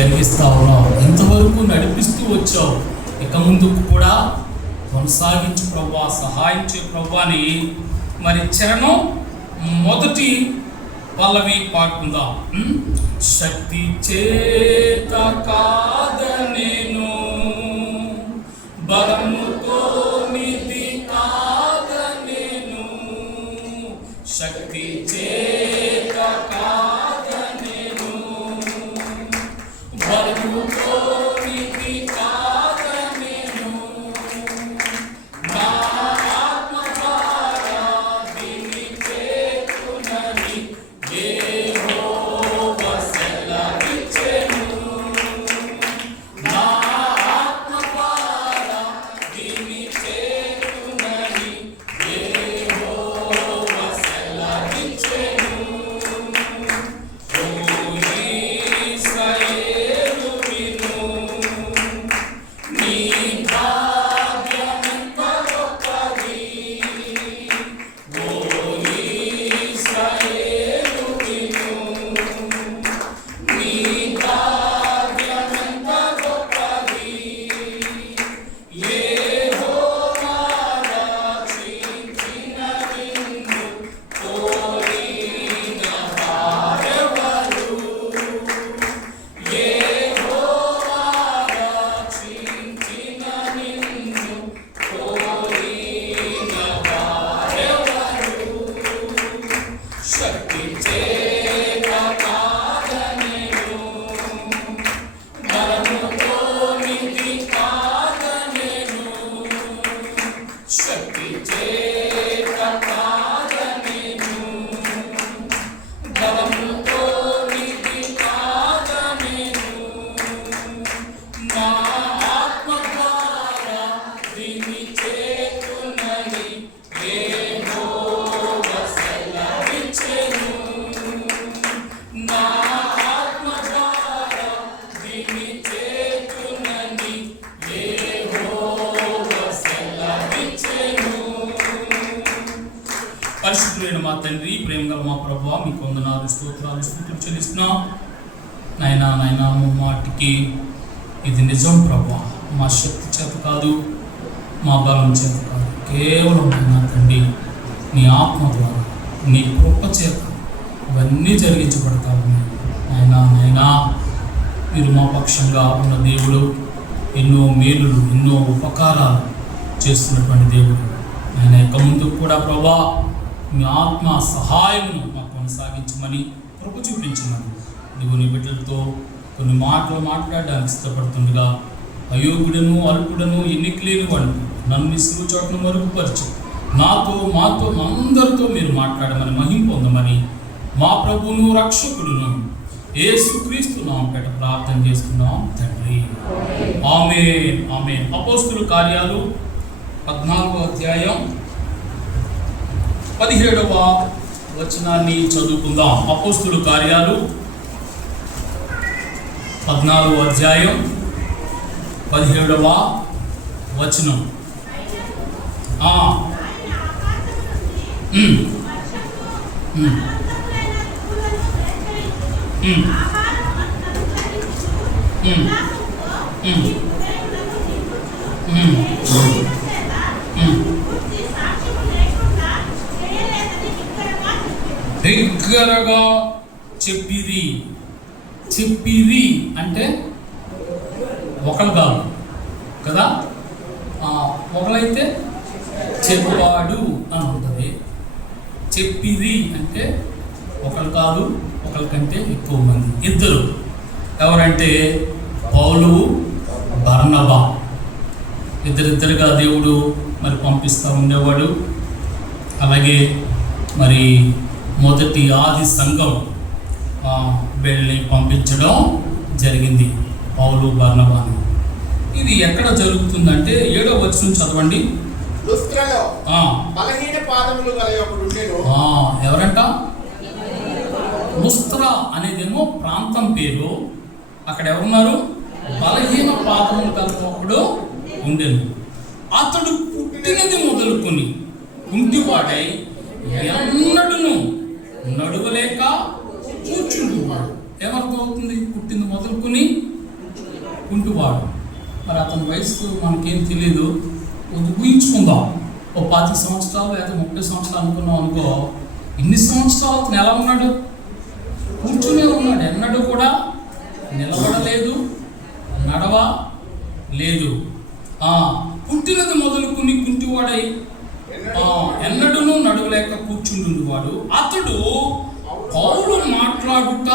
జరిగిస్తూ ఉన్నావు, ఇంతవరకు నడిపిస్తూ వచ్చావు, ఇక ముందుకు కూడా కొనసాగించు ప్రభువా, సహాయం చే ప్రభువా అని మరి చరణం మొదటి పల్లవి పాడుకుందాం. శక్తి చేత కాదనేను, బలముతో నిధి కాదనేను, శక్తి చేత కాదనేను, బలముతో నిధి కాదనేను, నా ఆత్మ ద్వారా దీని చేతునని యెహోవా సెలవిచ్చెను, నా ఆత్మ ద్వారా దీని చేతునని యెహోవా సెలవిచ్చెను. ఓ ఇశ్రాయేలు విను, నీ భాగ్యమెంత గొప్పది. ఓ ఇశ్రాయేలు విను, నీ భాగ్యమెంత గొప్పది. యెహోవా రక్షించిన నిన్ను కోరిన వారెవరు? యెహోవా రక్షించిన నిన్ను కోరిన వారెవరు? శక్తి చేత కాదనేను, బలముతో నిధి కాదనేను, శక్తి చేత కాదనేను, బలముతో నిధి కాదనేను, నా ఆత్మ ద్వారా దీని చేతునని యెహోవా సెలవిచ్చెను, నా ఆత్మ ద్వారా దీని చేతునని యెహోవా సెలవిచ్చెను. పరిశుద్ధులైన మా తండ్రి, ప్రేమగల మా ప్రభువా, మీకు వందనాలు, స్తోత్రాలు, స్తుతులు చెల్లిస్తున్నాం. నాయనా మాటికి ఇది నిజం ప్రభువా, మా శక్తి చేత కాదు, మా బలం చేత కాదు, కేవలం నా తండ్రి నీ ఆత్మ ద్వారా, నీ కృప చేత ఇవన్నీ జరిగించబడతా ఉన్నాయి. నాయనా మీరు మా పక్షంగా ఉన్న దేవుడు, ఎన్నో మేలులు, ఎన్నో ఉపకారాలు చేస్తున్నటువంటి దేవుడు. ఆయన ఇక ముందు కూడా ప్రభా మీ ఆత్మ సహాయమును మాకు కొనసాగించమని, కృప చూపించమని, ఇదిగో నీ బిడ్డలతో కొన్ని మాటలు మాట్లాడడానికి ఇష్టపడుతుండగా అయోగ్యుడను, అల్పుడను, ఎన్నిక లేని వాడు నన్ను ఇసురు చోటను మరుగుపరిచి నాతో, మాతో, అందరితో మీరు మాట్లాడమని, మహిమ పొందమని మా ప్రభువును రక్షకుడును యేసుక్రీస్తు నామముపేట ప్రార్థన చేస్తున్నాం తండ్రి. ఆమేన్, ఆమేన్. అపోస్తలుల కార్యాలు 14వ అధ్యాయం 17వ వచనాన్ని చదువుకుందాం. అపోస్తలుల కార్యాలు 14వ అధ్యాయం 17వ వచనం. దగ్గరగా చెప్పిరి. చెప్పిరి అంటే ఒకళ్ళు కాదు కదా, ఒకళ్ళైతే చెప్పువాడు అని ఉంటుంది. చెప్పిరి అంటే ఒకళ్ళు కాదు, ఒకళ్ళ కంటే ఎక్కువ మంది, ఇద్దరు. ఎవరంటే పౌలు, బర్నబా. ఇద్దరిద్దరుగా దేవుడు మరి పంపిస్తూ ఉండేవాడు. అలాగే మరి మొదటి ఆది సంఘం వీళ్ళని పంపించడం జరిగింది, పౌలు, బర్నబాను. ఇది ఎక్కడ జరుగుతుందంటే 7వ వచనం చదవండి. ఎవరంట? లుస్త్రా అనేదేమో ప్రాంతం పేరు. అక్కడ ఎవరున్నారు? బలహీన పాదములు కలిగినప్పుడు ఉండేది. అతడు పుట్టినది మొదలుకొని కుంటివాడై ఎన్నడూను నడువలేక కూర్చుంటున్నాడు. ఏమర్థం అవుతుంది? పుట్టింది మొదలుకొని కుంటివాడు. మరి అతని వయసు మనకేం తెలియదు, ఊహించుకుందాం. 25 సంవత్సరాలు లేదా 30 సంవత్సరాలు అనుకున్నాం అనుకో. ఇన్ని సంవత్సరాలు అతను ఎలా ఉన్నాడు? కూర్చునే ఉన్నాడు. ఎన్నడూ కూడా నిలబడలేదు, నడవలేదు. పుట్టినది మొదలుకుని కుంటివాడై ఎన్నడూనూ నడవలేక కూర్చుండువాడు. అతడు పౌలు మాట్లాడుట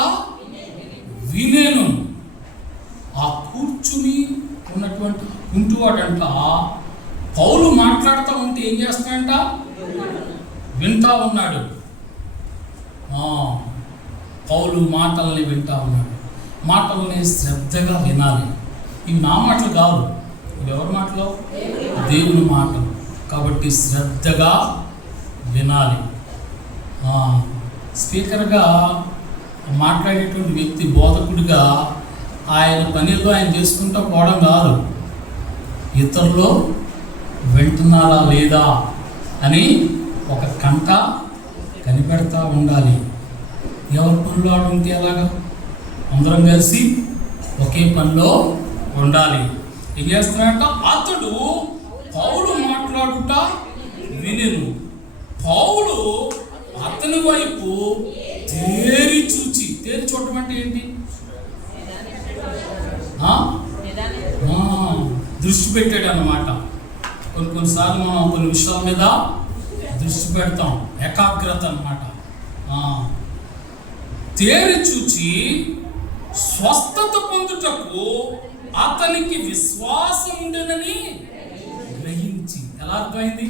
వినేను. ఆ కూర్చుని ఉన్నటువంటి కుంటివాడంట పౌలు మాట్లాడుతూ ఉంటే ఏం చేస్తాడంట? వింటా ఉన్నాడు. పౌలు మాటల్ని వింటా ఉన్నాడు. మాటల్ని శ్రద్ధగా వినాలి. ఇవి నా మాటలు కాదు, ఇవి ఎవరి మాటలు? దేవుని మాటలు. కాబట్టి శ్రద్ధగా వినాలి. స్పీకర్గా మాట్లాడేటువంటి వ్యక్తి, బోధకుడిగా ఆయన పనిలో ఆయన చేసుకుంటూ పోవడం కాదు, ఇతరులు వింటున్నారా లేదా అని ఒక కంట కనిపెడతా ఉండాలి. ఎవరి పనిలో ఉంటే ఎలాగా? అందరం కలిసి ఒకే పనిలో ఉండాలి. ఏం చేస్తున్నాడంట? అతడు పౌలు మాట్లాడుట వినెను. పౌలు అతని వైపు తేరి చూచి, తేరి చూడటం అంటే ఏంటి? దృష్టి పెట్టాడు అన్నమాట. కొన్నిసార్లు మనం కొన్ని విషయాల మీద దృష్టి పెడతాం, ఏకాగ్రత అన్నమాట. తేరి చూచి స్వస్థత పొందుటకు అతనికి విశ్వాసం ఉండేనని గ్రహించి. ఎలా అర్థమైంది?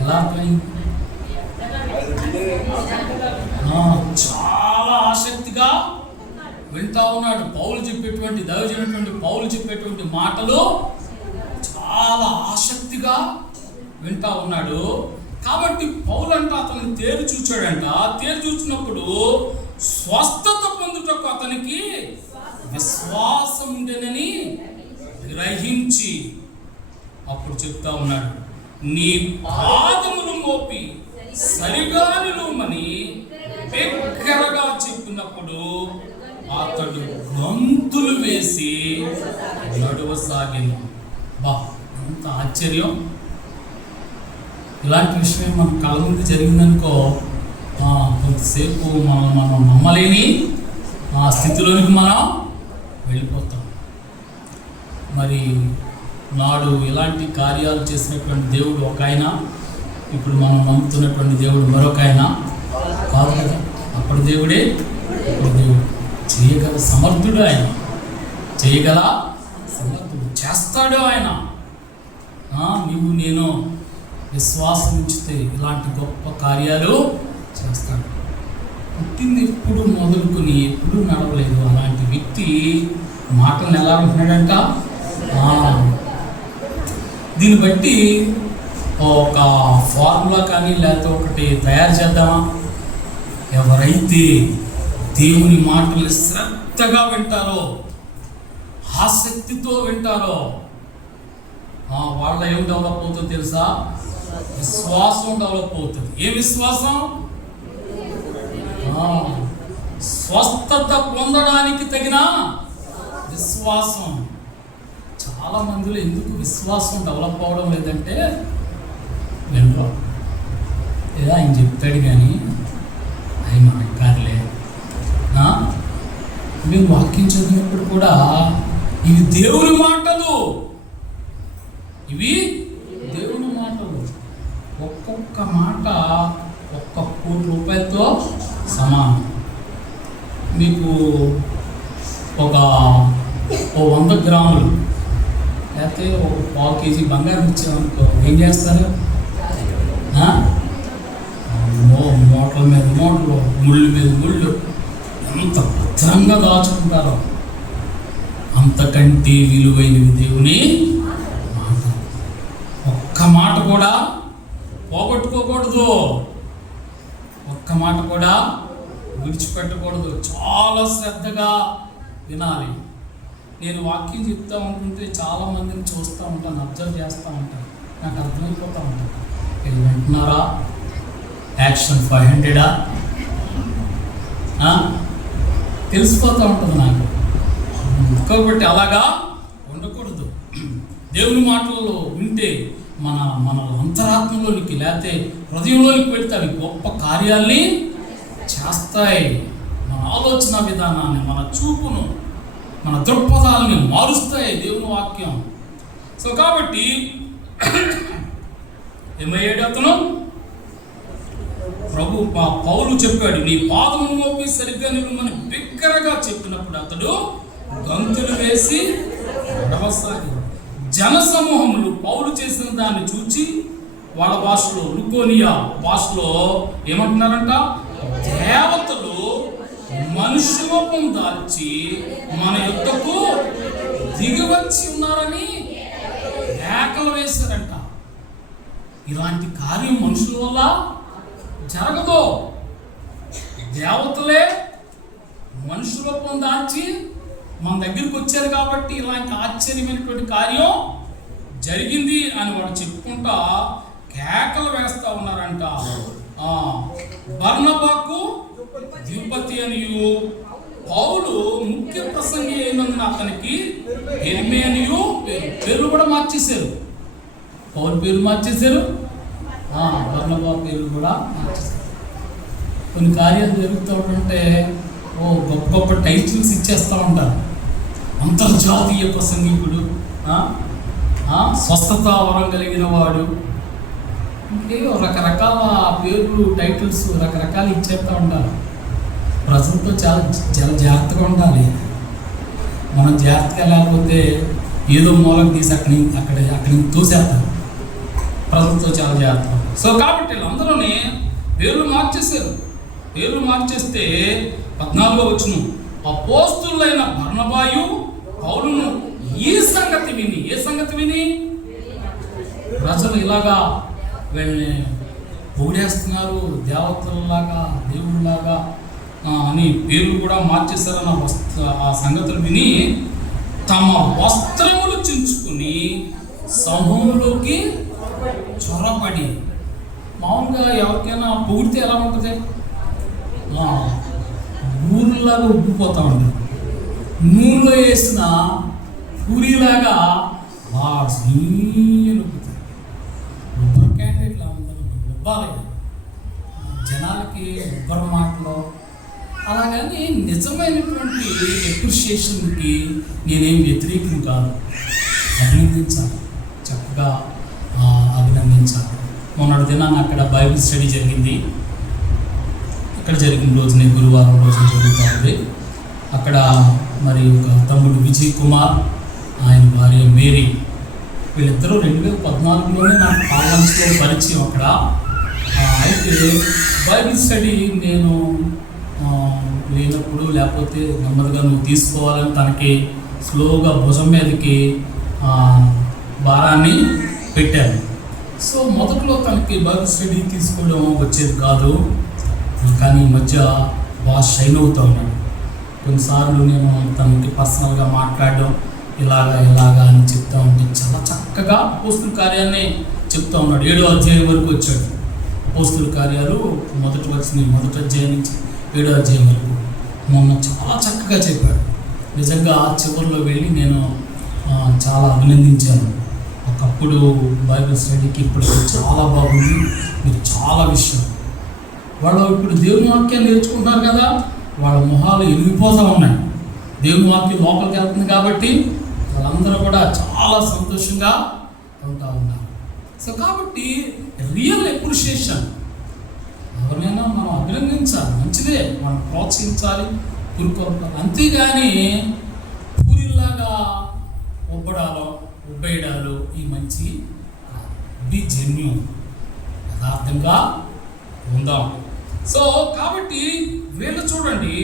ఎలా అర్థమైంది? చాలా ఆసక్తిగా వింటా ఉన్నాడు. పౌలు చెప్పేటువంటి, దైవజనుడైనటువంటి పౌలు చెప్పేటువంటి మాటలు చాలా ఆసక్తిగా వింటా ఉన్నాడు. కాబట్టి పౌలు అంట అతన్ని తేరి చూచాడంట. తేరి చూచినప్పుడు స్వస్థత పొందుటకు అతనికి విశ్వాసం ఉండేనని గ్రహించి అప్పుడు చెప్తా ఉన్నాడు, నీ పాదములు మోపి సరిగా నిలువమని బిగ్గరగా చెప్పినప్పుడు అతడు గంతులు వేసి నడువసాగిన. ఎంత ఆశ్చర్యం! ఇలాంటి విషయం మన కళ్ళ ముందు జరిగిందనుకో, కొంతసేపు మనం నమ్మలేని ఆ స్థితిలోనికి మనం వెళ్ళిపోతాం. మరి నాడు ఇలాంటి కార్యాలు చేసినటువంటి దేవుడు ఒక ఆయన, ఇప్పుడు మనం నమ్ముతున్నటువంటి దేవుడు మరొక ఆయన కాదు కదా. అప్పుడు దేవుడే, ఇప్పుడు దేవుడు. చేయగల సమర్థుడు ఆయన, చేయగల సమర్థుడు, చేస్తాడు ఆయన. నీవు నేను విశ్వాసం ఉంచితే ఇలాంటి గొప్ప కార్యాలు చేస్తాడు. పుట్టింది ఎప్పుడు మొదలుకొని ఎప్పుడు నడవలేదు అలాంటి వ్యక్తి మాటలను ఎలా ఉంటున్నాడంట? దీన్ని బట్టి ఒక ఫార్ములా కానీ లేకపోతే ఒకటి తయారు చేద్దామా? ఎవరైతే దేవుని మాటలు శ్రద్ధగా వింటారో, ఆసక్తితో వింటారో, వాళ్ళ ఏం డెవలప్ అవుతుందో తెలుసా? విశ్వాసం డెవలప్ అవుతుంది. ఏ విశ్వాసం? స్వస్థత పొందడానికి తగిన విశ్వాసం. చాలా మందిలో ఎందుకు విశ్వాసం డెవలప్ అవ్వడం లేదంటే, వినరు. లేదా ఆయన చెప్తాడు కానీ ఆయన మనకు కాదులే. మేము వాక్యం చదివినప్పుడు కూడా ఇవి దేవుని మాటలు, ఇవి దేవుని మాటలు. ఒక్కొక్క మాట ₹1,00,00,000 సమానం. మీకు ఒక 100 గ్రాములు లేకపోతే ఒక 1/4 కేజీ బంగారం ఇచ్చామనుకో, ఏం చేస్తారు? మూటల మీద మూటలు, ముళ్ళు మీద ముళ్ళు, ఎంత భద్రంగా దాచుకుంటారో. అంతకంటే విలువైనవి దేవుని మాట. ఒక్క మాట కూడా పోగొట్టుకోకూడదు, ఒక్క మాట కూడా విడిచిపెట్టకూడదు. చాలా శ్రద్ధగా వినాలి. నేను వాక్యం చెప్తా ఉంటుంటే చాలా మందిని చూస్తూ ఉంటాను, అబ్జర్వ్ చేస్తూ ఉంటాను. నాకు అర్థమైపోతూ ఉంటాను, వీళ్ళు వింటున్నారా? యాక్షన్ 500 తెలిసిపోతూ ఉంటుంది నాకు. కాబట్టి అలాగా ఉండకూడదు. దేవుని మాటల్లో వింటే మన అంతరాత్మలోనికి లేకపోతే హృదయంలోనికి వెళితే అవి గొప్ప కార్యాల్ని చేస్తాయి. మన ఆలోచన విధానాన్ని, మన చూపును, మన దృక్పథాలని మారుస్తాయి దేవుని వాక్యం. సో కాబట్టి ఏమయ్యాడు అతను? ప్రభు పౌలు చెప్పాడు, నీ పాదమును మోపి సరిగ్గా నిలుమని బిగ్గరగా చెప్పినప్పుడు అతడు గంతులు వేసి నడవసాగాడు. జన సమూహములు పౌలు చేసిన దాన్ని చూచి వాళ్ళ భాషలో, లుకోనియా భాషలో ఏమంటున్నారంట? దేవతలు మనుష్య రూపం దాల్చి మన యుద్ధకు దిగివచ్చి ఉన్నారని కేకలు వేశారంట. ఇలాంటి కార్యం మనుషుల వల్ల జరగదు. దేవతలే మనుషుల రూపం దాల్చి మన దగ్గరికి వచ్చారు కాబట్టి ఇలాంటి ఆశ్చర్యమైనటువంటి కార్యం జరిగింది అని వాడు చెప్పుకుంటా కేకలు వేస్తా ఉన్నారంట. బర్నబాకు ద్విపతి అనియు, పౌలు ముఖ్య ప్రసంగి అయినందున అతనికి హెర్మే అనియు పేరు కూడా మార్చేశారు. పౌలు పేరు మార్చేశారు, బర్నబా పేరు కూడా మార్చేశారు. కొన్ని కార్యాలు జరుగుతూ ఉంటే గొప్ప గొప్ప టైటిల్స్ ఇచ్చేస్తూ ఉంటారు. అంతర్జాతీయ ప్రసంగికుడు, స్వస్థత వరం కలిగిన వాడు, ఇంకేవో రకరకాల పేర్లు, టైటిల్స్ రకరకాలు ఇచ్చేస్తూ ఉంటారు. ప్రజలతో చాలా జాగ్రత్తగా ఉండాలి. మనం జాగ్రత్తగా లేకపోతే ఏదో మూలం తీసి అక్కడికి తోసేస్తారు. ప్రజలతో చాలా జాగ్రత్త. సో కాబట్టి వీళ్ళందరూనే పేర్లు మార్చేశారు. పేర్లు మార్చేస్తే 14వ వచనం, అపోస్తులైన బర్నబాయు పౌలును ఈ సంగతి విని, ఏ సంగతి విని? ప్రజలు ఇలాగా వీళ్ళని పొగిడేస్తున్నారు, దేవతలలాగా, దేవుళ్ళలాగా అని పేర్లు కూడా మార్చేశారన్న ఆ సంగతులు విని తమ వస్త్రములు చించుకుని సమూహంలోకి చొరబడి. మామూలుగా ఎవరికైనా పొగిడితే ఎలా ఉంటుంది? ఊరిలాగా ఉబ్బిపోతా ఉంటుంది. నూనెలో వేసిన పూరిలాగా ఉబ్బర క్యాండిడేట్లా ఉందని ఉబ్బాలి జనాలకి, ఉబ్బర మాటలో. అలాగని నిజమైనటువంటి అప్రిషియేషన్కి నేనేం వ్యతిరేకం కాదు. అభినందించాలి, చక్కగా అభినందించాలి. మొన్నటి దినాన్ని అక్కడ బైబిల్ స్టడీ జరిగింది. ఇక్కడ జరిగిన రోజునే గురువారం రోజు జరుగుతూ ఉంది. అక్కడ మరి ఒక తమ్ముడు విజయ్ కుమార్, ఆయన భార్య మేరీ, వీళ్ళిద్దరూ 2014లోనే నాకు పాలన్స్లో పరిచయం అక్కడ. అయితే బైబిల్ స్టడీ నేను లేనప్పుడు, లేకపోతే నెమ్మదిగా నువ్వు తీసుకోవాలని తనకి స్లోగా భుజం మీదకి భారాన్ని పెట్టాను. సో మొదట్లో తనకి బైబిల్ స్టడీ తీసుకోవడం వచ్చేది కాదు, కానీ ఈ మధ్య బాగా షైన్ అవుతూ ఉన్నాడు. కొన్నిసార్లు నేను తనకి పర్సనల్గా మాట్లాడడం ఇలాగా అని చెప్తా ఉంటే చాలా చక్కగా అపోస్తుల కార్యాన్ని చెప్తా ఉన్నాడు. 7వ అధ్యాయం వరకు వచ్చాడు. అపోస్తుల కార్యాలు మొదటి అధ్యాయం నుంచి 7వ అధ్యాయం వరకు మొన్న చాలా చక్కగా చెప్పాడు. నిజంగా చివరిలో వెళ్ళి నేను చాలా అభినందించాను. ఒకప్పుడు బైబిల్ స్టడీకి ఇప్పుడు చాలా బాగుంది, మీరు చాలా విషయం. వాళ్ళు ఇప్పుడు దేవుని వాక్యాన్ని నేర్చుకుంటున్నారు కదా, వాళ్ళ మొహాలు ఎరిగిపోతూ ఉన్నాయి. దేవుని వాక్యం లోపలికి వెళ్తుంది కాబట్టి వాళ్ళందరూ కూడా చాలా సంతోషంగా ఉంటా ఉన్నారు. సో కాబట్టి రియల్ అప్రిషియేషన్, ఎవరినైనా మనం అభినందించాలి, మంచిదే, మనం ప్రోత్సహించాలి, పురుకొల్పాలి. అంతేగాని పూరిలాగా ఉబ్బేయడాలు ఈ మంచి బి జెన్యూన్, యథార్థంగా ఉందాం. సో కాబట్టి వీళ్ళు చూడండి,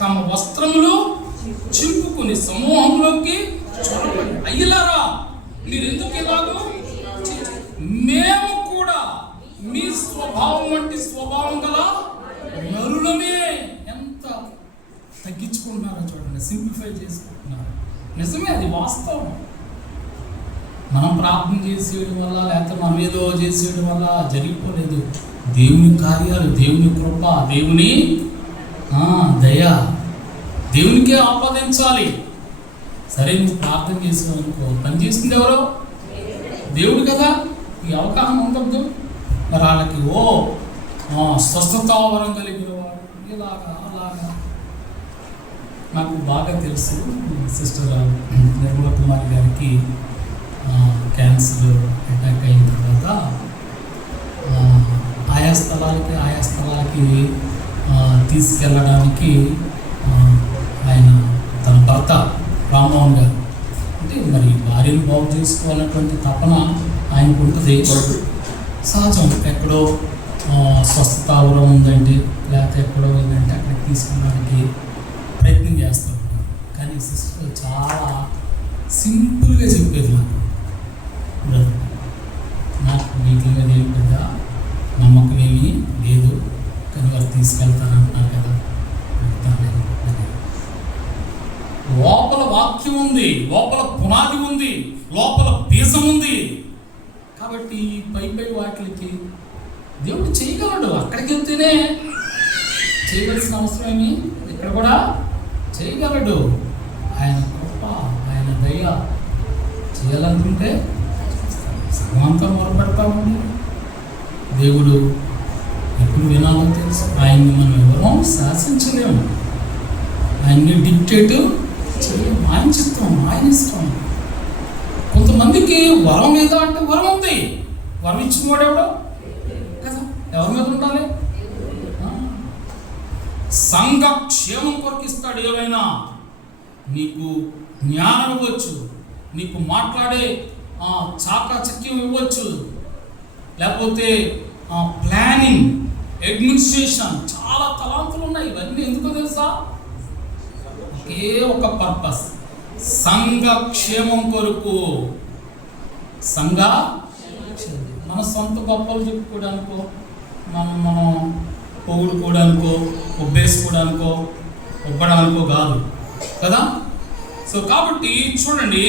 తమ వస్త్రములు చింపుకుని సమూహంలోకి చొరబడి, అయ్యలారా మీరు ఎందుకు ఇలాగో, మేము కూడా మీ స్వభావం వంటి స్వభావం గల నరులమే. ఎంత తగ్గించుకుంటున్నారో చూడండి, సింప్లిఫై చేసుకుంటున్నారు. నిజమే, అది వాస్తవం. మనం ప్రార్థన చేసేయడం వల్ల, లేకపోతే మనం ఏదో చేసేయడం వల్ల జరిగిపోలేదు. దేవుని కార్యాలు, దేవుని కృప, దేవుని దయ దేవునికే ఆపాదించాలి. సరే, నువ్వు ప్రార్థన చేసావు అనుకో, పని చేసింది ఎవరో? దేవుడు కదా. ఈ అవగాహన ఉండద్దు. మరి వాళ్ళకి స్వస్థతావరం కలిగిన వాడు ఇలాగా అలాగా. నాకు బాగా తెలుసు, సిస్టర్ నిర్మల కుమారి గారికి క్యాన్సర్ అటాక్ అయిన తర్వాత ఆయా స్థలాలకి తీసుకెళ్ళడానికి ఆయన తన భర్త రామ్మోహన్ గారు, అంటే మరి భార్యను బాగు చేసుకోవాలన్నటువంటి తపన ఆయనకు ఉంటుంది. సహజం. ఎక్కడో స్వస్థతావరం ఉందంటే, లేకపోతే ఎక్కడో ఏంటంటే అక్కడికి తీసుకెళ్ళడానికి ప్రయత్నం చేస్తూ ఉంటారు. కానీ సిస్టర్ చాలా సింపుల్గా చెప్పేది నాకు వీటి మీద ఏం పెద్ద నమ్మకం ఏమీ లేదు, కానీ వారు తీసుకెళ్తానంటున్నారు కదా. లోపల వాక్యం ఉంది, లోపల పునాది ఉంది, లోపల బీజం ఉంది. కాబట్టి పై వాటికి దేవుడు చేయగలడు. అక్కడికి వెళ్తేనే చేయవలసిన అవసరం ఏమి, ఇక్కడ కూడా చేయగలడు. ఆయన కృప, ఆయన దయ. చేయాలనుకుంటే సగమంతా మొరపెడతామండి. దేవుడు ఎప్పుడు వినాలో తెలుసు. ఆయన్ని మనం ఎవరో శాసించలేము, ఆయన్ని డిక్టేట్ చేయలేము. ఆయన చిత్తం, ఆయన ఇష్టం. కొంతమందికి వరం మీద అంటే వరం ఉంది, వరం ఇచ్చిన వాడు ఎవడో కదా, ఎవరి మీద ఉండాలి? సంఘ క్షేమం కొరకు ఇస్తాడు. ఏమైనా నీకు జ్ఞానం ఇవ్వచ్చు, నీకు మాట్లాడే చాకచక్యం ఇవ్వచ్చు, లేకపోతే ప్లానింగ్, అడ్మినిస్ట్రేషన్, చాలా తలాంతులు ఉన్నాయి. ఇవన్నీ ఎందుకో తెలుసా? ఒకే ఒక పర్పస్, సంఘ క్షేమం కొరకు. సంఘ మన సొంత గొప్పలు చెప్పుకోవడానికో, మనం పొగుడుకోవడానికో, ఒబ్బేసుకోవడానికో, ఒబ్బడానికో కాదు కదా. సో కాబట్టి చూడండి,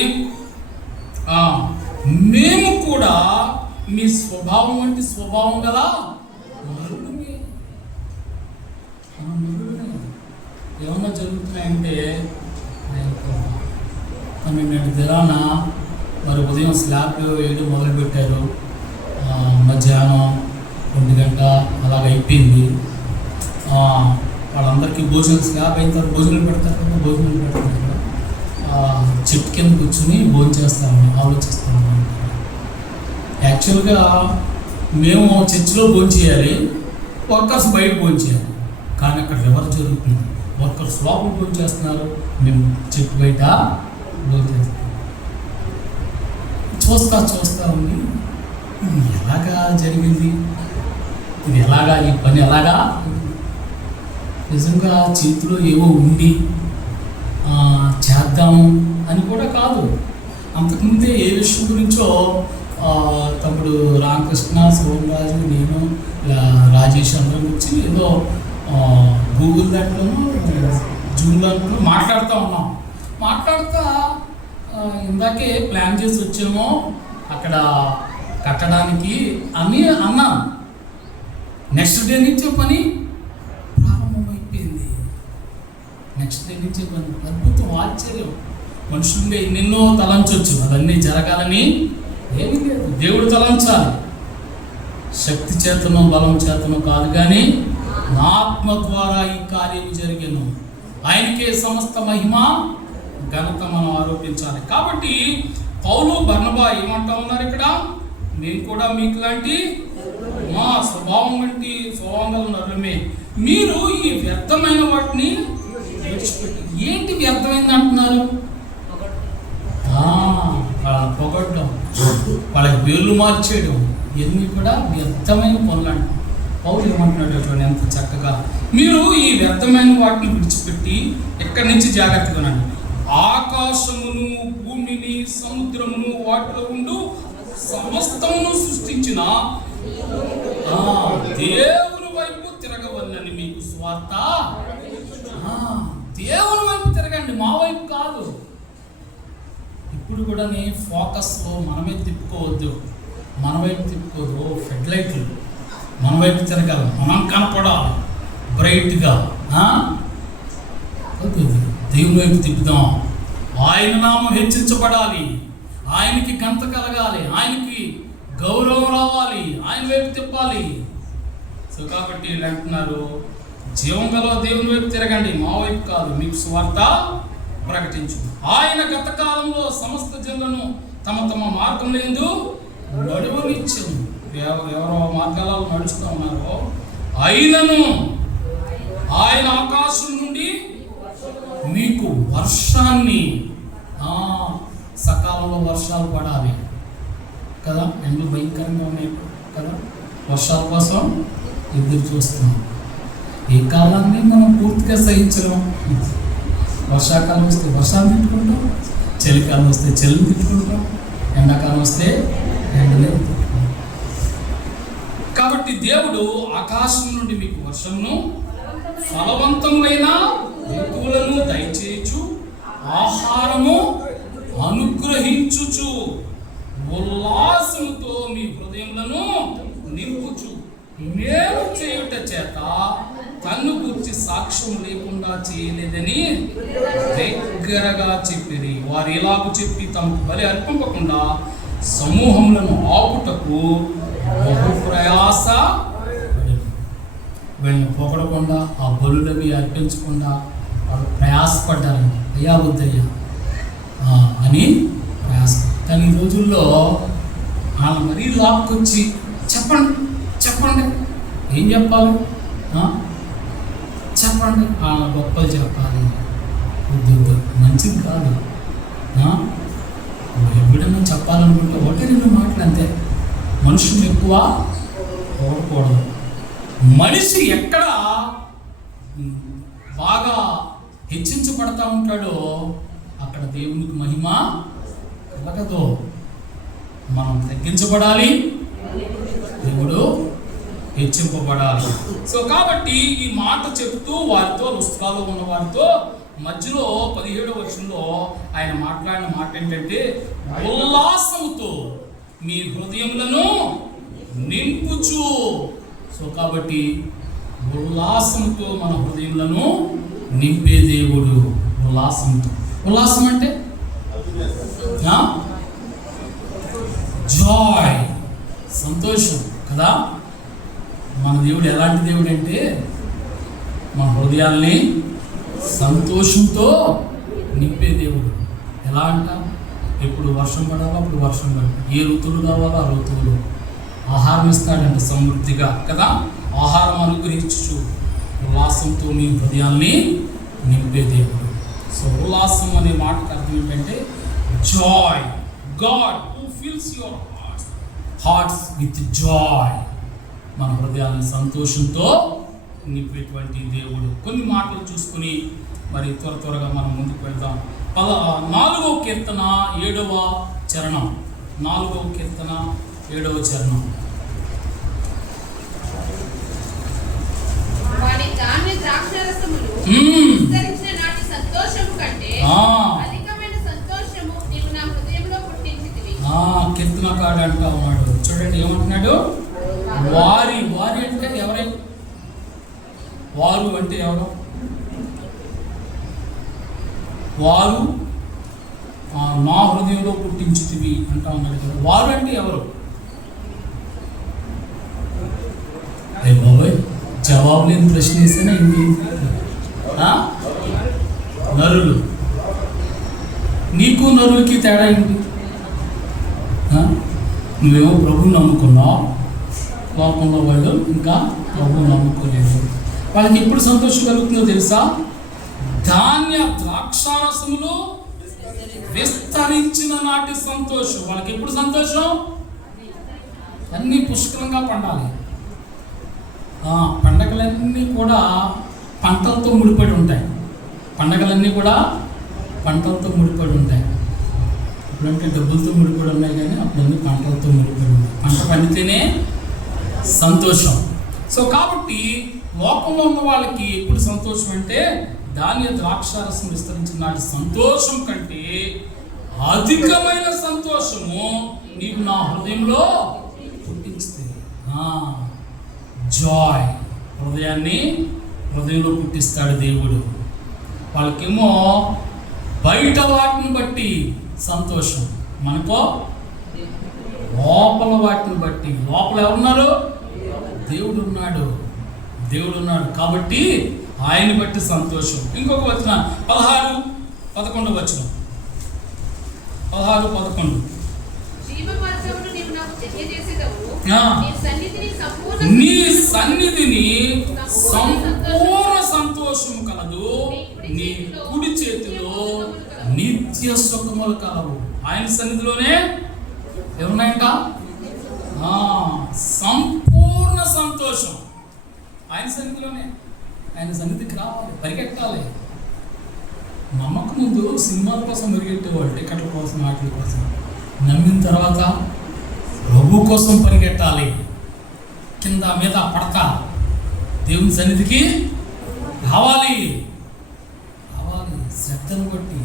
మేము కూడా మీ స్వభావం వంటి స్వభావం కదా. ఏమన్నా జరుగుతున్నాయంటే 12 దినాన మరి ఉదయం స్లాబ్ వేయడం మొదలుపెట్టారు. మధ్యాహ్నం 1 గంట అలాగ అయిపోయింది. వాళ్ళందరికీ భోజనం, స్లాబ్ అయిన తర్వాత భోజనం పెడతారు కదా, భోజనం పెడతారు కదా. చెట్టు కింద కూర్చుని భోజనం చేస్తామని ఆలోచిస్తాము. యాక్చువల్గా మేము చర్చిలో భోజనం చేయాలి, వర్కర్స్ బయట భోజనం చేయాలి. కానీ అక్కడ రివర్స్ జరుగుతుంది. వర్కర్స్ లోపల భోజనం చేస్తున్నారు, మేము చెట్టు బయట భోజనం చేస్తాం. చూస్తా ఉంది, ఇది ఎలాగా జరిగింది, ఇది ఎలాగా, ఈ పని ఎలాగా. నిజంగా చేతిలో ఏవో ఉండి చేద్దాము అని కూడా కాదు. అంతకుముందే ఏ విషయం గురించో తమ్ముడు రామకృష్ణ, సోమరాజు, నేను, రాజేష్ అందరం వచ్చి ఏదో గూగుల్ దాంట్లోనూ జూమ్ దాంట్లో మాట్లాడుతూ ఉన్నాం. మాట్లాడుతా ఇందాకే ప్లాన్ చేసి వచ్చామో అక్కడ కట్టడానికి అని అన్నాం. నెక్స్ట్ డే నుంచే పని ప్రారంభమైపోయింది. నెక్స్ట్ డే నుంచే పని. అద్భుతం, ఆశ్చర్యం. మనుషులుగా ఎన్నెన్నో తలంచవచ్చు, అవన్నీ జరగాలని ఏమీ లేదు. దేవుడు తలంచాలి. శక్తి చేతనో బలం చేతనో కాదు, కానీ నా ఆత్మ ద్వారా ఈ కార్యం జరిగేను. ఆయనకే సమస్త మహిమ ఘనత మనం ఆరోపించాలి. కాబట్టి పౌలు, బర్నబా ఏమంటా ఉన్నారు ఇక్కడ? మేము కూడా మీకు లాంటి మా స్వభావం వంటి స్వభావం నరులమే. మీరు ఈ వ్యర్థమైన వాటిని విడిచిపెట్టి. ఏంటి వ్యర్థమైంది అంటున్నారు? వాళ్ళని పొగడ్డం, వాళ్ళకి వేళ్ళు మార్చేయడం, ఇవన్నీ కూడా వ్యర్థమైన పనులు అంటాం. పౌలు ఏమంటున్నాడు చూడండి ఎంత చక్కగా. మీరు ఈ వ్యర్థమైన వాటిని విడిచిపెట్టి ఎక్కడి నుంచి జాగ్రత్తగా నండి. ఆకాశమును, భూమిని, సముద్రమును, వాటిలో ఉండు సమస్తమును సృష్టించిన దేవుని వైపు తిరగవల్లని మీకు స్వార్థ. దేవుని వైపు తిరగండి, మా వైపు కాదు. ఇప్పుడు కూడా ఫోకస్లో మనమే తిప్పుకోవద్దు, మన వైపు తిప్పుకోవద్దు. ఫెడ్ లైట్లు మన వైపు తిరగాలి, మనం కనపడాలి బ్రైట్గా. దేవుని వైపు తిప్పుదాం. ఆయన నామం హెచ్చించబడాలి, ఆయనకి ఘనత కలగాలి, ఆయనకి గౌరవం రావాలి, ఆయన వైపు తిప్పాలి. సో కాబట్టి వీళ్ళు అంటున్నారు, జీవం గల దేవుని వైపు తిరగండి, మా వైపు కాదు, మీకు సువార్త ప్రకటించు. ఆయన గత కాలంలో సమస్త జనులను తమ తమ మార్గంలో యందు నడువనిచ్చెను. ఎవరో మార్గాలలో నడుస్తూ ఉన్నారో అయినను ఆయన ఆకాశం నుండి మీకు వర్షాన్ని, సకాలంలో వర్షాలు పడాలి కదా, ఎండలు భయంకరంగా ఉన్నాయి కదా, వర్షాల కోసం ఎదురు చూస్తున్నాం. ఈ కాలాన్ని మనం పూర్తిగా సహించలేం. వర్షాకాలం వస్తే వర్షాలు తిట్టుకుంటాం, చలికాలం వస్తే చలిని తిట్టుకుంటాం, ఎండాకాలం వస్తే ఎండలే తిట్టుకుంటాం. కాబట్టి దేవుడు ఆకాశం నుండి మీకు వర్షమును, ఫలవంతములైన ఋతువులను దయచేయచ్చు, ఆహారము అనుగ్రహించుచు, ఉల్లాసముతో మీ హృదయములను నింపుచు, మేలు చేయుట చేత తన్ను గురించి సాక్ష్యం లేకుండా చేయలేదని దగ్గరగా చెప్పిరి. వారు ఇలాగూ చెప్పి తమకు బలి అర్పింపకుండా సమూహములను ఆపుటకు బహు ప్రయాస, వీళ్ళని పొగడకుండా ఆ బలులవి అర్పించకుండా వాళ్ళు ప్రయాసపడ్డారండి. అయ్యా వద్దయ్యా అని ప్రయాస. కానీ ఈ రోజుల్లో వాళ్ళు మరీ లాక్కొచ్చి చెప్పండి చెప్పండి, ఏం చెప్పాలి, చెప్పండి, గొప్పలు చెప్పాలి. వద్దు, మంచిది కాదు. ఎప్పుడైనా చెప్పాలనుకుంటే ఒకటి రెండు మాటలు అంతే. మనుషులు ఎక్కువ పోకూడదు. మనిషి ఎక్కడ బాగా హెచ్చించబడతా ఉంటాడో అక్కడ దేవునికి మహిమ కలగదు. మనం తగ్గించబడాలి, దేవుడు హెచ్చింపబడాలి. సో కాబట్టి ఈ మాట చెప్తూ వారితో, లుస్త్రాలో ఉన్న వారితో మధ్యలో 17వ వచనంలో ఆయన మాట్లాడిన మాట ఏంటంటే, ఉల్లాసముతో మీ హృదయములను నింపుచు. సో కాబట్టి ఉల్లాసంతో మన హృదయములను నింపే దేవుడు. ఉల్లాసంతో, ఉల్లాసం అంటే జాయ్, సంతోషం కదా. మన దేవుడు ఎలాంటి దేవుడు అంటే మన హృదయాల్ని సంతోషంతో నింపే దేవుడు. ఎలా అంట, ఎప్పుడు వర్షం పడాలో అప్పుడు వర్షం పడాలి, ఏ ఋతువులు కావాలో ఆ ఋతువులు. ఆహారం ఇస్తాడంట సమృద్ధిగా కదా, ఆహారం అనుగ్రహించు, ఉల్లాసంతో మీ హృదయాల్ని నింపే దేవుడు. సో ఉల్లాసం అనే మాటకు అర్థం ఏంటంటే Joy. God who fils your hearts with Joy. మన హృదయాలను సంతోషంతో నింపేటువంటి దేవుడు. కొన్ని మాటలు చూసుకుని మరి త్వరగా మనం ముందుకు వెళ్దాం. 4వ కీర్తన 7వ చరణం. 4వ కీర్తన 7వ చరణం. కీర్తనకారుడు అంటా ఉన్నాడు, చూడండి ఏమంటున్నాడు, వారి అంటే ఎవరై, వారు అంటే ఎవరు, వారు నా హృదయంలో పుట్టించితివి అంటా ఉన్నాడు కదా. వారు అంటే ఎవరు? అయ్య బాబాయ్, జవాబు లేని ప్రశ్న వేస్తేనే ఏంటి? నరులు. నీకు నరులకి తేడా ఏంటి? నువ్వేమో ప్రభువుని నమ్ముకున్నావు, లోకంలో వాళ్ళు ఇంకా ప్రభువుని నమ్ముకోలేదు. వాళ్ళకి ఎప్పుడు సంతోషం కలుగుతుందో తెలుసా? ధాన్య ద్రాక్షారసములు విస్తరించిన నాటి సంతోషం. వాళ్ళకి ఎప్పుడు సంతోషం? అన్నీ పుష్కలంగా పండాలి. పండగలన్నీ కూడా పంటలతో ముడిపడి ఉంటాయి. పండగలన్నీ కూడా పంటలతో ముడిపడి ఉంటాయి. ఇప్పుడంటే డబ్బులతో ముడిపడి ఉన్నాయి, కానీ అప్పుడన్నీ పంటలతో ముడిపడి ఉన్నాయి. పంట పండితేనే సంతోషం. సో కాబట్టి లోకంలో ఉన్న వాళ్ళకి ఎప్పుడు సంతోషం అంటే ధాన్య ద్రాక్షారసం విస్తరించిన నాటి సంతోషం కంటే అధికమైన సంతోషము నీవు నా హృదయంలో పుట్టించితే. జాయ్, హృదయంలో పుట్టిస్తాడు దేవుడు. వాళ్ళకేమో బయట వాటిని బట్టి సంతోషం, మనకో లోపల వాటిని బట్టి. లోపల ఎవరున్నారు? దేవుడు ఉన్నాడు, దేవుడు ఉన్నాడు కాబట్టి ఆయన్ని బట్టి సంతోషం. ఇంకొక వచనం 16-11 వచనం. 16-11. నీ సన్నిధిని సంపూర్ణ సంతోషం కలదు, నీ కుడి చేతిలో నిత్య సుఖములు కలవు. ఆయన సన్నిధిలోనే ఏమున్నాయంట? సంపూర్ణ సంతోషం. ఆయన సన్నిధిలోనే. ఆయన సన్నిధికి రావాలి, పరిగెట్టాలి. నమ్మకం ముందు సినిమాల కోసం పరిగెట్టేవాళ్ళు, టికెట్ల కోసం, వాటి కోసం. నమ్మిన తర్వాత ప్రభు కోసం పరిగెట్టాలి. కింద మీద పడతా దేవుని సన్నిధికి రావాలి. శ్రద్ధను బట్టి,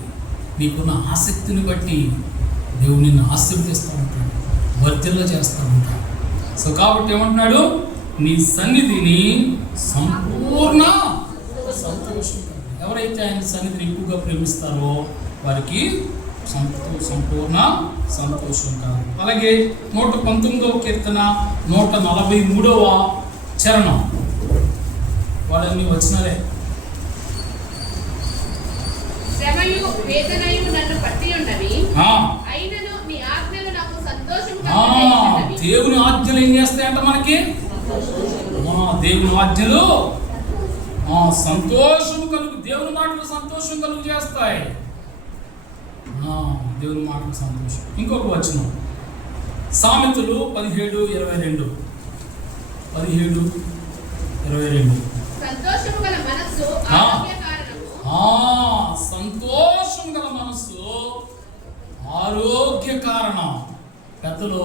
నీకున్న ఆసక్తిని బట్టి దేవుడు నిన్ను ఆశీర్వదిస్తూ ఉంటాడు, వర్ధిల్ల చేస్తూ ఉంటాడు. సో కాబట్టి ఏమంటున్నాడు? నీ సన్నిధిని సంపూర్ణ సంతోషం. ఎవరైతే ఆయన సన్నిధిని ఎక్కువగా ప్రేమిస్తారో వారికి సంపూర్ణ సంతోషం కాదు. అలాగే 119వ కీర్తన 143వ చరణం. వాళ్ళని వచ్చినారే. శ్రమయు వేదనయు నన్ను పట్టి ఉన్నవి, అయినను నీ ఆజ్ఞలు నాకు సంతోషం కలుగజేయుచున్నవి. దేవుని ఆజ్ఞలు ఏం చేస్తాయంట మనకి? దేవుని ఆజ్ఞలు సంతోషం కలుగు, దేవుని మాటలు సంతోషం కలుగు చేస్తాయి. దేవుని మాటలు సంతోషం. ఇంకొక వచనం సామెతలు 17:22. 17:22. సంతోషము గల మనస్సు సంతోషం గల మనస్సు ఆరోగ్య కారణం. పెద్దలు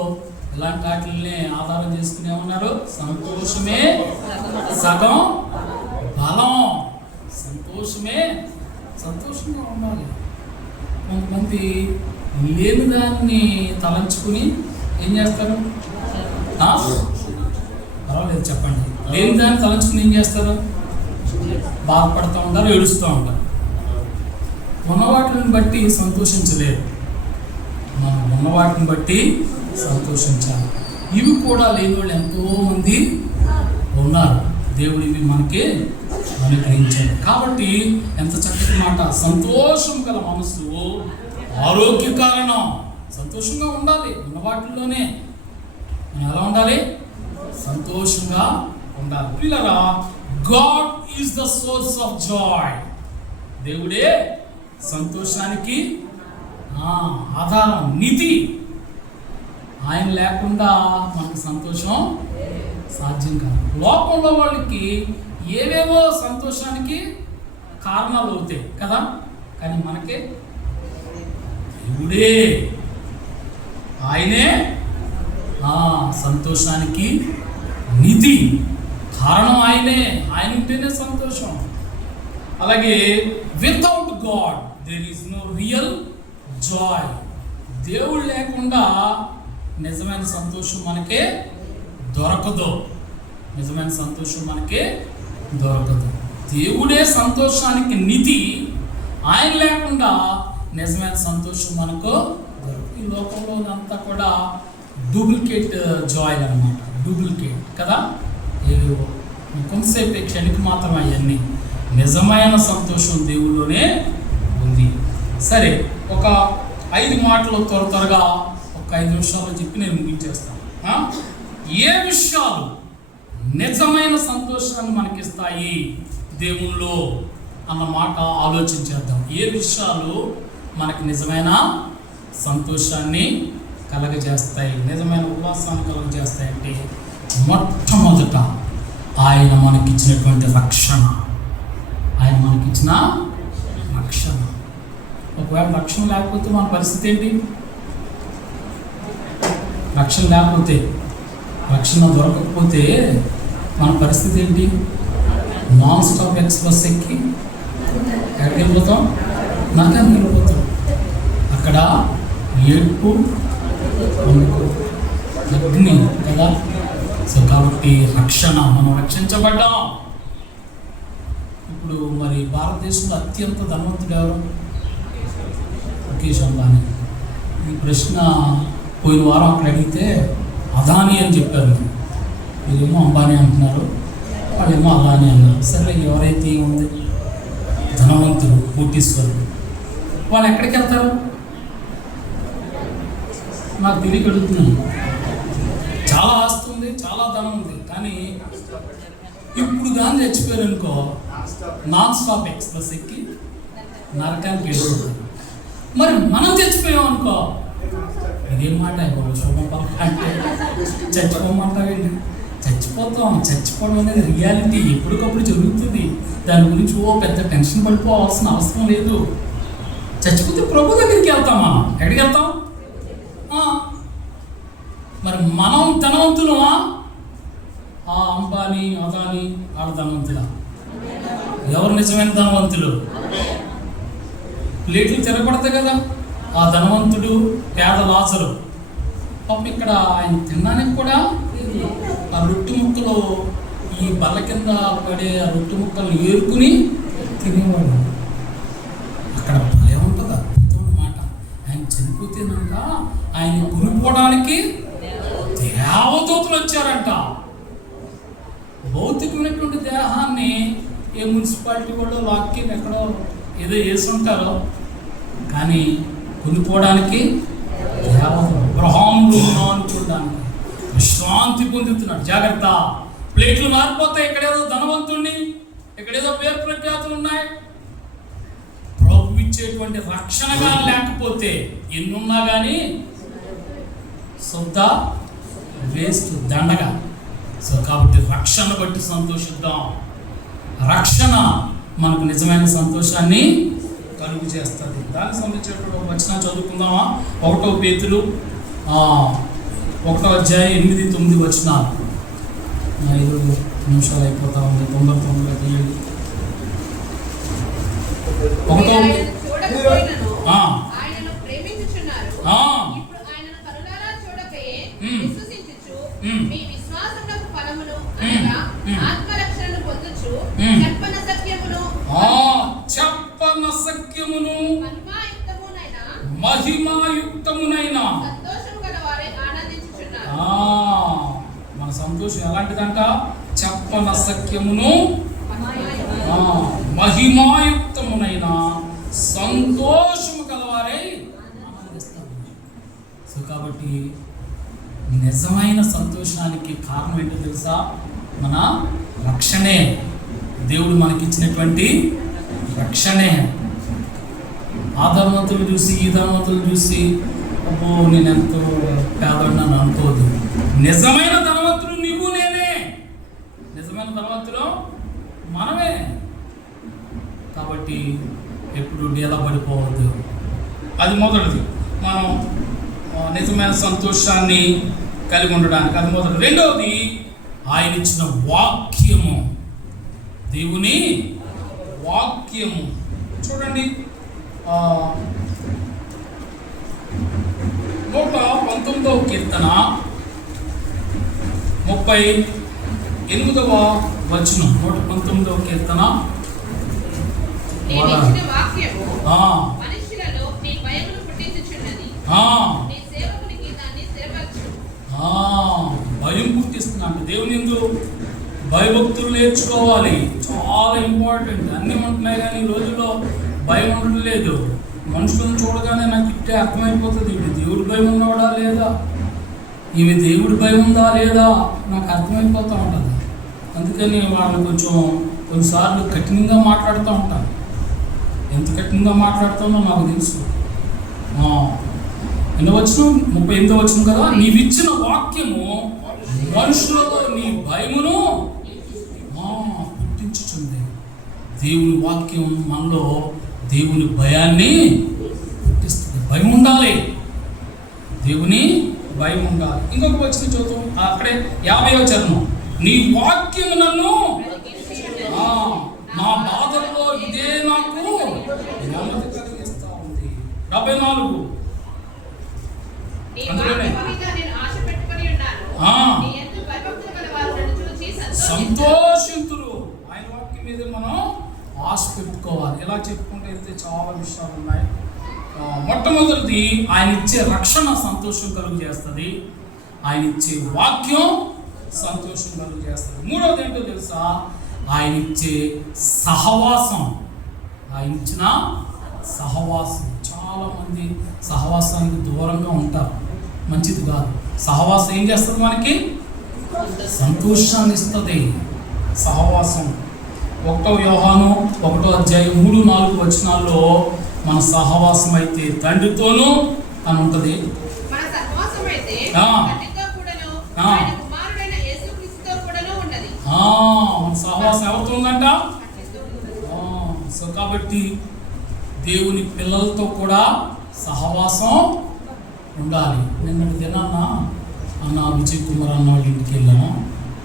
ఇలాంటి వాటిని ఆధారం చేసుకునే ఉన్నారు. సంతోషమే సగం బలం. సంతోషంగా ఉండాలి. కొంతమంది లేని దాన్ని తలంచుకుని ఏం చేస్తారు? పర్వాలేదు చెప్పండి. లేని దాన్ని తలంచుకుని ఏం చేస్తారు? బాధపడుతూ ఉంటారు, ఏడుస్తూ ఉంటారు. ఉన్న వాటిని బట్టి సంతోషించలేరు. మనం ఉన్న వాటిని బట్టి సంతోషించాలి. ఇవి కూడా లేని వాళ్ళు ఎంతోమంది ఉన్నారు. దేవుడు ఇవి మనకి అనుగ్రహించాడు. కాబట్టి ఎంత చక్కటి మాట. సంతోషం గల మనసు ఆరోగ్య కారణం. సంతోషంగా ఉండాలి. ఉన్న వాటిల్లోనే మనం ఎలా ఉండాలి? సంతోషంగా ఉండాలి. పిల్లరా, God is the source of Joy. దేవుడే సంతోషానికి ఆధారం, నిధి. ఆయన లేకుండా మనకు సంతోషం సాధ్యం కాదు. లోకంలో వాళ్ళకి ఏవేవో సంతోషానికి కారణాలు అవుతాయి కదా, కానీ మనకే దేవుడే, ఆయనే సంతోషానికి నిధి, కారణం ఆయనే. ఆయన ఉంటేనే సంతోషం. అలాగే without God there is no real joy. దేవుడు లేకుండా నిజమైన సంతోషం మనకే దొరకదు. దేవుడే సంతోషానికి నిధి. ఆయన లేకుండా నిజమైన సంతోషం మనకు దొరకదు. ఈ లోకంలో అంతా కూడా డూప్లికేట్ జాయ్ అన్నమాట. డూప్లికేట్ కదా, కొంతసేపు క్షణిక మాత్రం. అవన్నీ నిజమైన సంతోషం దేవుళ్ళలోనే ఉంది. సరే, ఒక 5 మాటలు త్వరగా ఒక 5 నిమిషాల్లో చెప్పి నేను ముగించేస్తాను. ఏ విషయాలు నిజమైన సంతోషాన్ని మనకిస్తాయి దేవుళ్ళో అన్న మాట ఆలోచించేద్దాం. ఏ విషయాలు మనకి నిజమైన సంతోషాన్ని కలగజేస్తాయి, నిజమైన ఉల్లాసాన్ని కలగజేస్తాయంటే, మొట్టమొదట ఆయన మనకిచ్చినటువంటి రక్షణ. ఒకవేళ రక్షణ లేకపోతే మన పరిస్థితి ఏంటి? రక్షణ దొరకకపోతే మన పరిస్థితి ఏంటి? నాన్ స్టాప్ ఎక్స్ప్రెస్ ఎక్కి ఎక్కడికి వెళ్ళిపోతాం? నరకానికి వెళ్ళిపోతాం. అక్కడ ఏడ్పు, అగ్ని కదా. సో కాబట్టి రక్షణ, మనం రక్షించబడ్డాం. ఇప్పుడు ఇప్పుడు మరి భారతదేశంలో అత్యంత ధనవంతుడు ఎవరు? ముఖేష్ అంబానీ. ఈ ప్రశ్న పోయిన వారం అక్కడ అడిగితే అదానీ అని చెప్పారు. మీరేమో అంబానీ అంటున్నారు, వాళ్ళేమో అదానీ అన్నారు. సరే, ఎవరైతే ఉంది ధనవంతులు, కోటీశ్వరులు, వాళ్ళు ఎక్కడికి వెళ్తారు? నాకు తెలియక అడుగుతున్నాను. చాలా ఆస్తి ఉంది, చాలా ధనం ఉంది, కానీ ఇప్పుడు కానీ చచ్చిపోయారు అనుకో, నాన్ స్టాప్ ఎక్స్ప్రెస్ ఎక్కి నరకానికి వెళ్ళిపోతారు. మరి మనం చచ్చిపోయాం అనుకో, ఇదేం మాట శుభం అంటే చచ్చిపోమంటావేంటి? చచ్చిపోతాం. చచ్చిపోవడం అనేది రియాలిటీ, ఎప్పటికప్పుడు జరుగుతుంది. దాని గురించి పెద్ద టెన్షన్ పడిపోవాల్సిన అవసరం లేదు. చచ్చిపోతే ప్రభు దగ్గరికి వెళ్తాం. మనం ఎక్కడికి వెళ్తాం? మరి మనం ధనవంతులమా? ఆ అంబానీ, అదానీ వాళ్ళ ధనవంతులా? ఎవరు నిజమైన ధనవంతులు? ప్లేట్లు తిరగబడతాయి కదా, ఆ ధనవంతుడు పేద లాజరు. పాపం ఇక్కడ ఆయన తినడానికి కూడా ఆ రొట్టె ముక్కలు, ఈ బల్ల కింద పడే ఆ రొట్టె ముక్కలు ఏరుకుని తినేవాడు. అక్కడ భయం ఉంటుంది, అద్భుతం అన్నమాట. ఆయన చనిపోతేనంట ఆయన కొనుక్కోవడానికి దేవదూతలు వచ్చారంట. భౌతికమైనటువంటి దేహాన్ని ఏ మున్సిపాలిటీ వాళ్ళు వాక్యం ఎక్కడో ఏదో వేసి ఉంటారో, కానీ కొనుక్కోవడానికి అబ్రహాములు అనుకోవడానికి విశ్రాంతి పొందుతున్నాడు. జాగ్రత్త, ప్లేట్లు మారిపోతాయి. ఇక్కడేదో ధనవంతుణ్ణి, ఇక్కడేదో పేరు ప్రఖ్యాతులు ఉన్నాయి. ప్రభు ఇచ్చేటువంటి రక్షణగా లేకపోతే ఎన్నున్నా కానీ శుద్ధ వేస్ట్, దండగా. సో కాబట్టి రక్షణ బట్టి సంతోషిద్దాం. రక్షణ మనకు నిజమైన సంతోషాన్ని కలుగు చేస్తుంది. దానికి సంబంధించినటువంటి ఒక వచనం చదువుకుందామా? 1 పేతురు 1వ అధ్యాయం 8-9 వచనాలు. 5 నిమిషాలు అయిపోతా ఉంది, తొందరగా తెలియదు. చెప్పనసక్యమును మహిమాయుక్తమునైన మన సంతోషం ఎలాంటిదంట? చెప్పనసక్యమును మహిమాయుక్తమునైన సంతోషము కలవారై ఆనందిస్తాము. సో కాబట్టి నిజమైన సంతోషానికి కారణం ఏంటో తెలుసా? మన రక్షణే. దేవుడు మనకిచ్చినటువంటి రక్షణే. ఆ ధనవంతులు చూసి, ఈ ధనవంతులు చూసి అబ్బో నేనెంతో పేదవాడిని అనుకోవద్దు. నిజమైన ధనవంతులు నీవు, నేనే. నిజమైన ధనవంతులు మనమే. కాబట్టి ఎప్పుడు డేలా పడిపోవద్దు. అది మొదటిది, మనం నిజమైన సంతోషాన్ని కలిగి ఉండడానికి. అది మొదటి. రెండవది, ఆయన ఇచ్చిన వాక్యము, దేవుని వాక్యము. చూడండి, 119వ కీర్తన 38వ వచనం. 119వ కీర్తన. భయం పుట్టిస్తున్నాడు. దేవుని యందు భయభక్తులు నేర్చుకోవాలి, చాలా ఇంపార్టెంట్. అన్నీ ఉంటున్నాయి కానీ ఈ రోజుల్లో భయం ఉండడం లేదు. మనుషులను చూడగానే నాకు ఇట్టే అర్థమైపోతుంది, ఇది దేవుడి భయం ఉన్నవాడా లేదా, ఈమె దేవుడి భయం ఉందా లేదా నాకు అర్థమైపోతూ ఉంటుంది. అందుకని వాళ్ళు కొన్నిసార్లు కఠినంగా మాట్లాడుతూ ఉంటాను. ఎంత కఠినంగా మాట్లాడుతానో నాకు తెలుసు. ఎన్నో వచనం? 38వ వచనం కదా. నీవిచ్చిన వాక్యము మనుషులలో నీ భయమును పుట్టించుతుంది. దేవుని వాక్యం మనలో దేవుని భయాన్ని పుట్టిస్తుంది. భయం ఉండాలి, దేవుని భయం ఉండాలి. ఇంకొక వచనం చూద్దాం, అక్కడే 50వ చరణం. నీ వాక్యము నన్ను నా బాధల్లో ఇదే నాకు నెమ్మది కలిగిస్తా ఉంది. 74 సంతోషింతురు. ఆయన వాక్యం మీద మనం ఆశ పెట్టుకోవాలి. ఎలా చెప్పుకుంటే వెళ్తే చాలా విషయాలు ఉన్నాయి. మొట్టమొదటిది, ఆయన ఇచ్చే రక్షణ సంతోషం కలుగు చేస్తుంది. ఆయన ఇచ్చే వాక్యం సంతోషం కలుగు చేస్తుంది. మూడవది ఏంటో తెలుసా? ఆయన ఇచ్చే సహవాసం. ఆయన ఇచ్చిన సహవాసం. చాలామంది సహవాసానికి దూరంగా ఉంటారు, మంచిది కాదు. సహవాసం ఏం చేస్తుంది? మనకి సంతోషాన్ని ఇస్తుంది. సహవాసం 1 యోహాను 1:3-4 వచనాల్లో మన సహవాసం అయితే తండ్రితోనూ అని ఉంటుంది. మన సహవాసం అయితే తండ్రితో కూడాను ఆయన కుమారుడైన యేసుక్రీస్తుతో కూడాను ఉన్నది. మన సహవాసం ఎవరితో ఉందంట? సో కాబట్టి దేవుని పిల్లలతో కూడా సహవాసం ఉండాలి. నిన్నటి దినాన అన్న విజయ్ కుమార్ అన్న వాళ్ళ ఇంటికి వెళ్ళాము.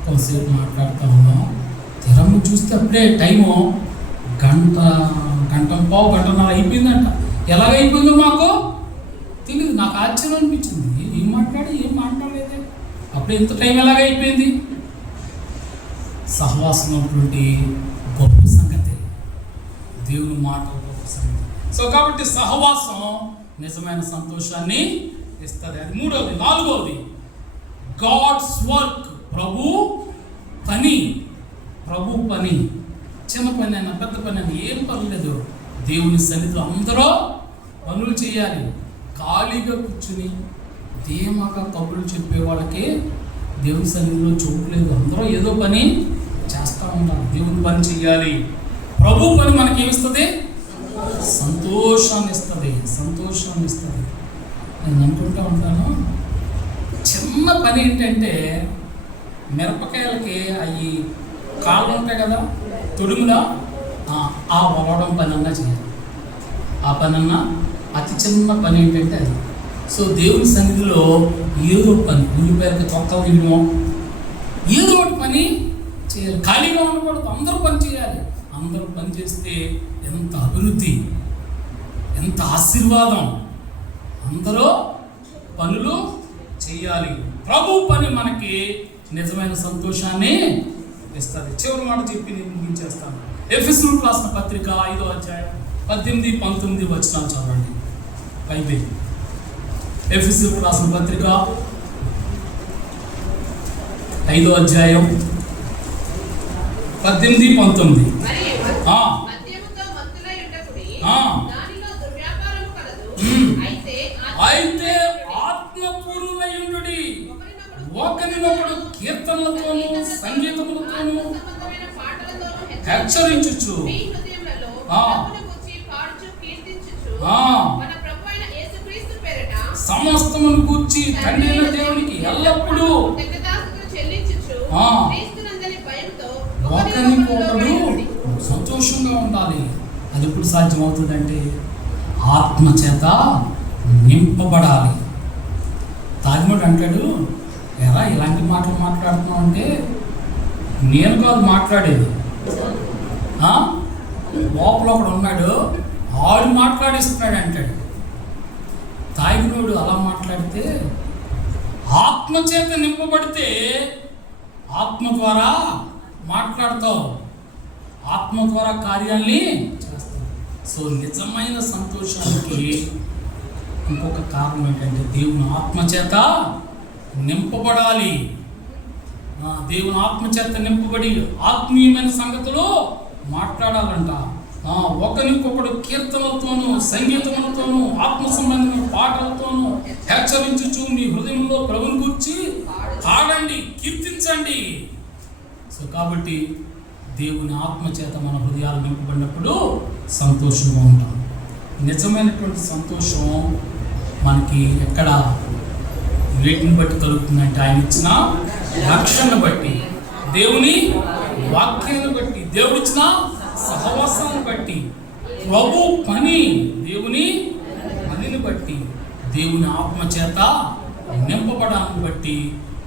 కొంతసేపు మాట్లాడుతూ ఉన్నాం. తెరము చూస్తే అప్పుడే టైము గంటన్నర అయిపోయిందంట. ఎలాగైపోయిందో మాకు తెలియదు. నాకు ఆశ్చర్యం అనిపించింది. ఏం మాట్లాడలేదే, అప్పుడే ఎంత టైం ఎలాగైపోయింది? సహవాసం ఉన్నటువంటి గొప్ప సంగతి, దేవుని మాట గొప్ప సంగతి. సో కాబట్టి సహవాసం నిజమైన సంతోషాన్ని ఇస్తుంది. అది మూడవది. నాలుగవది, గాడ్స్ వర్క్. ప్రభు పని. చిన్న పని అయినా పెద్ద పని అయినా ఏం పర్లేదు, దేవుని సన్నిధిలో అందరూ పనులు చేయాలి. ఖాళీగా కూర్చుని ధీమాగా కబుర్లు చెప్పే వాళ్ళకి దేవుని సన్నిధిలో చూడలేదు. అందరూ ఏదో పని చేస్తూ ఉండాలి. దేవుని పని చేయాలి. ప్రభు పని మనకి ఏమిస్తుంది? సంతోషాన్ని ఇస్తుంది. నేను అనుకుంటూ ఉంటాను, చిన్న పని ఏంటంటే మిరపకాయలకి అవి కాళ్ళు ఉంటాయి కదా, తొడుములా, ఆ వలవడం పని అన్నా చేయాలి. ఆ పని అన్నా అతి చిన్న పని ఏంటంటే అది. సో దేవుని సన్నిధిలో ఏదో పని, ఉల్లిపాయలకి తొక్కలు తినడం, ఏదో ఒకటి పని చేయాలి. ఖాళీగా ఉండకూడదు, అందరూ పని చేయాలి. అందరూ పని చేస్తే ఎంత అభివృద్ధి, ఎంత ఆశీర్వాదం. అందరూ పనులు చేయాలి. ప్రభు పని మనకి నిజమైన సంతోషాన్ని ఇస్తుంది. చివరి మాట చెప్పి నేను ముగించేస్తాను. ఎఫెసీయులకు రాసిన పత్రిక 5వ అధ్యాయం 18-19 వచనాలు చదవండి. ఎఫెసీయులకు రాసిన పత్రిక 5వ అధ్యాయం 18-19. అయితే ఆత్మపూర్ణులయుండుడి, ఒకరినొకడు కీర్తనలతోనూ సంగీతములతోనూ హెచ్చరించుచు సమస్తమును గూర్చి తండ్రి అయిన దేవునికి ఎల్లప్పుడూ ఒకరికొకడు సంతోషంగా ఉండాలి. అది ఎప్పుడు సాధ్యమవుతుందంటే ఆత్మచేత నింపబడాలి. తాగినోడు అంటాడు, ఎరా ఇలాంటి మాటలు మాట్లాడుతున్నావు అంటే, నేను కాదు మాట్లాడేది, లోపల ఒకడు ఉన్నాడు, ఆడు మాట్లాడిస్తున్నాడు అంటాడు. తాగినోడు అలా మాట్లాడితే, ఆత్మచేత నింపబడితే ఆత్మ ద్వారా మాట్లాడతావు, ఆత్మ ద్వారా కార్యాల్ని చేస్తావు. సో నిజమైన సంతోషానికి ఇంకొక కారణం ఏంటంటే దేవుని ఆత్మచేత నింపబడాలి. దేవుని ఆత్మచేత నింపబడి ఆత్మీయమైన సంగతులు మాట్లాడాలంట. ఒకరికొకడు కీర్తనలతోనూ సంగీతములతోనూ ఆత్మ సంబంధమైన పాటలతోనూ హెచ్చరించుచు మీ హృదయంలో ప్రభువుని గూర్చి పాడండి, కీర్తించండి. సో కాబట్టి దేవుని ఆత్మచేత మన హృదయాలు నింపబడినప్పుడు సంతోషంగా ఉంటాం. నిజమైనటువంటి సంతోషం మనకి ఎక్కడ వేటిని బట్టి కలుగుతుందంటే ఆయన ఇచ్చిన రక్షణ బట్టి, దేవుని వాక్యాన్ని బట్టి, దేవుడిచ్చిన సహవాసాన్ని బట్టి, ప్రభు పని, దేవుని పనిని బట్టి, దేవుని ఆత్మచేత నింపబడాన్ని బట్టి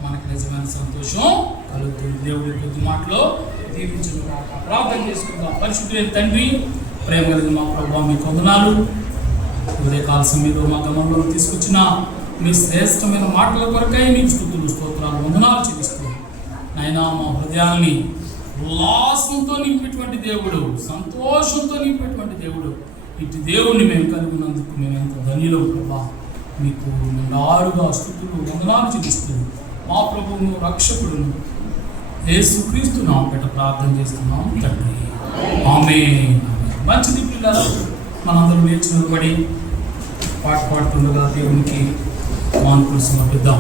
మనకు నిజమైన సంతోషం కలుగుతుంది. దేవుడి కొద్ది మాటలో దీవించును గాక. ప్రార్థన చేసుకుందాం. పరిశుద్ధులైన తండ్రి, ప్రేమ కలిగిన మా ప్రభువా, మీకు వందనాలు. ఉదయకాల సమయంలో మా గమనంలో తీసుకొచ్చిన మీ శ్రేష్టమైన మాటల కొరకై మీకు స్తుతులు స్తోత్రాలు వందనాలు చెల్లిస్తూ నాయనా మా హృదయాల్ని ఉల్లాసంతో నింపేటువంటి దేవుడు, సంతోషంతో నింపేటువంటి దేవుడు. ఇటు దేవుణ్ణి మేము కలిగి ఉన్నందుకు మేము ఎంత ధన్యులం ప్రభా. మీకు నిండారుగా స్తుతులు వందనాలు చెల్లిస్తూ మా ప్రభువును రక్షకుడును యేసుక్రీస్తు నామమున ప్రార్థన చేస్తున్నాం తండ్రి, ఆమేన్. మంచిది పిల్లలు, మనందరం లేచి నిలబడి పాట పాడుతుండగా దేవునికి మానుకులు సమర్పిద్దాం.